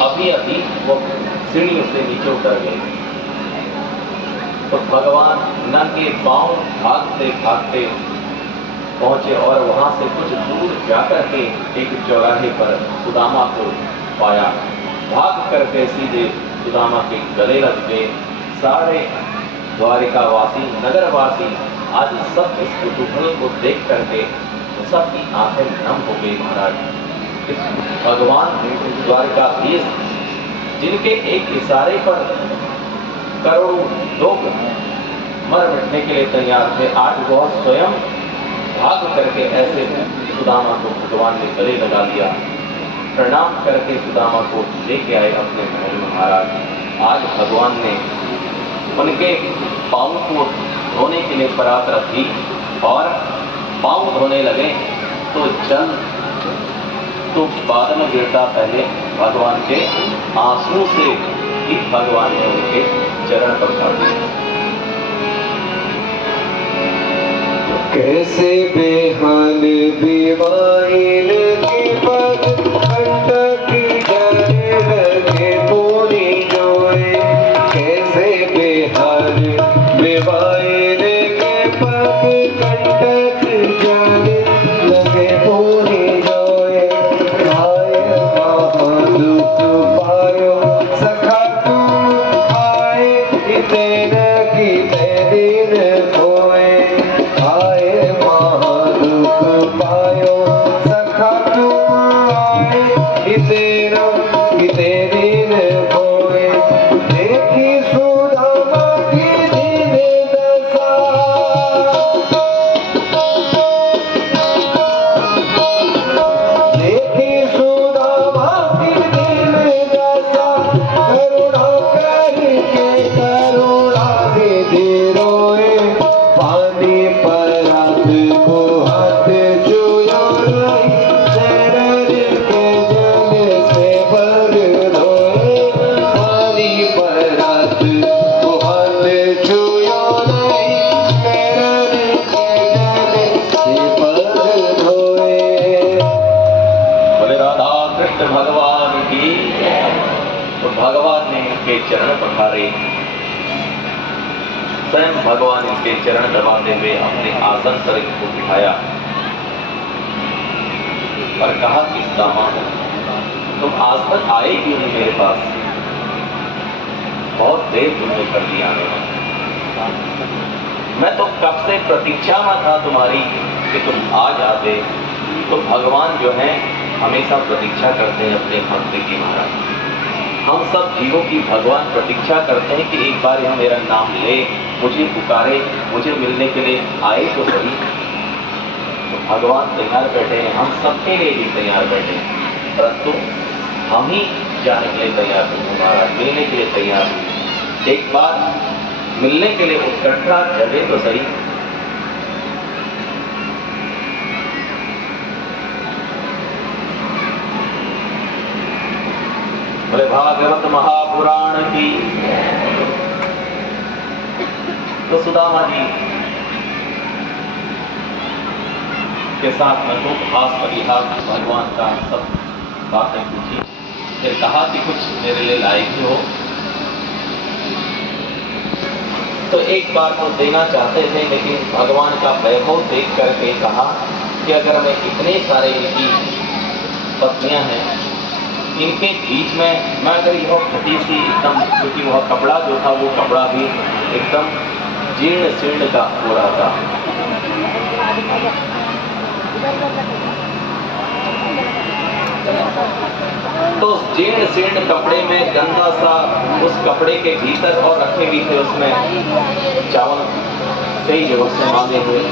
अभी अभी वो सीढ़ियों से नीचे उतर गए। तो भगवान नंगे पांव भागते भागते पहुंचे और वहां से कुछ दूर जाकर के एक चौराहे पर सुदामा को पाया। भाग करके सीधे सुदामा के गले लग गए। सारे द्वारिकावासी नगरवासी आज सब इस कुतूहल को देख करके सबकी आंखें नम हो गई। महाराज इस भगवान द्वारिकाधीश जिनके एक इशारे पर करोड़ों लोग मर मिटने के लिए तैयार थे, आज वह स्वयं भाग करके ऐसे सुदामा को भगवान ने गले लगा लिया। प्रणाम करके सुदामा को लेके आए अपने महल में। महाराज आज भगवान ने उनके पाँव को धोने के लिए परात रखी और पाँव धोने लगे तो जल तो बाद में गिरता, पहले भगवान के आंसू से ही भगवान ने उनके चरण पखार दिए। कैसे बेहाल बेवाइल की पग कंटक जाने लगे पूरी जोए। कैसे बेहाल बेवाइल के पग कंटक जाने लगे पूरी जोए। आए महा दुख पायो सखा तुम आए, इतने की दिन होए। आए महा दुख पायो सखा तुम आए, इतना किते दिन होए। देखी सुदामा की दीन दशा, देखी सुदामा की दीन दशा। करुणा करके करुणा निधि रोए। पानी परात को हाथ छुया नहीं, शरण के जल से भर धोए। पानी परात को हाथ छुया नहीं, शरण के जल से भर धोए। बोले राधा कृष्ण भगवान की। तो भगवान ने इनके चरण पखारे। स्वयं भगवान इनके चरण दबाते हुए अपने आसन पर इनको बिठाया और कहा कि सुदामा तुम आज तक आए क्यों नहीं मेरे पास? बहुत देर तुमने कर दिया आने में। मैं तो कब से प्रतीक्षा में था तुम्हारी कि तुम आ जाते। तो भगवान जो है हमेशा प्रतीक्षा करते हैं अपने भक्त की। महाराज हम सब जीवों की भगवान प्रतीक्षा करते हैं कि एक बार यह मेरा नाम ले, मुझे पुकारे, मुझे मिलने के लिए आए तो सही। तो भगवान तैयार बैठे हैं, हम सबके लिए भी तैयार बैठे हैं, परंतु हम ही जाने के लिए तैयार नहीं हैं। महाराज मिलने के लिए तैयार हैं। एक बार मिलने के लिए उत्कंठा जगे तो सही। बोले भागवत महापुराण की। तो सुदामा जी के साथ में तो खास परिहास भगवान का सब बातें पूछी। फिर कहा कि कुछ मेरे लिए लायक हो। तो एक बार तो देना चाहते थे, लेकिन भगवान का वैभव देख करके कहा कि अगर मैं इतने सारे इनकी पत्नियां हैं, इनके बीच में मैं अगर यह फटी सी एकदम, क्योंकि वह कपड़ा जो था वो कपड़ा भी एकदम जीर्ण शीर्ण का हो रहा था। तो उस जीर्ण शीर्ण कपड़े में गंदा सा उस कपड़े के भीतर और रखे भी थे उसमें चावल कई जगह से मांगे हुए।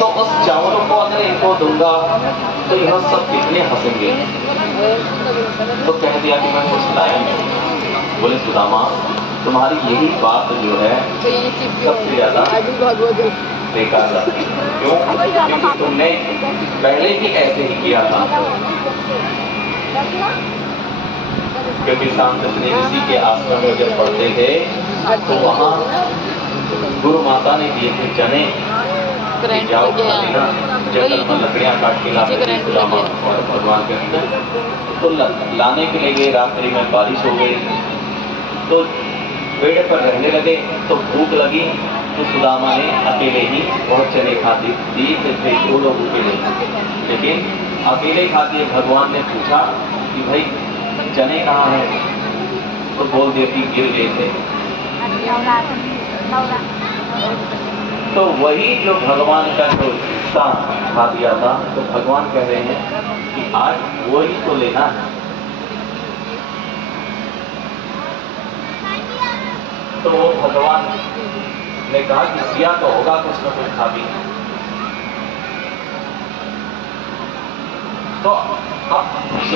तो उस चावलों को अगर इनको दूंगा तो यह सब कितने हंसेंगे। तो कह दिया कि मैं कुछ लाया नहीं। बोले सुदामा तुम्हारी यही बात जो है सबसे ज्यादा बेकार लगती है। क्यों? क्योंकि तुमने पहले भी ऐसे ही किया था। क्योंकि सांतनी ऋषि के आश्रम में जब पढ़ते थे तो वहाँ गुरु माता ने दिए थे चने, कि करंट जाओ लग गया। खा लेना, जंगल में लकड़ियां काट के लाते थे सुदामा और भगवान के अंदर। तो लाने के लिए गए, रात्रि में बारिश हो गई, तो पेड़ पर रहने लगे। तो भूख लगी तो सुदामा ने अकेले ही बहुत चने खा दिए थे 2 लोगों के लिए, लेकिन अकेले खा दिए। भगवान ने पूछा कि भाई चने कहाँ हैं? तो बोल दिया कि गिर गए थे। तो वही जो भगवान का जो हिस्सा खा दिया था, तो भगवान कह रहे हैं कि आज वो ही तो लेना है। तो वो भगवान ने कहा कि दिया तो होगा कुछ न कुछ खा भी। तो अब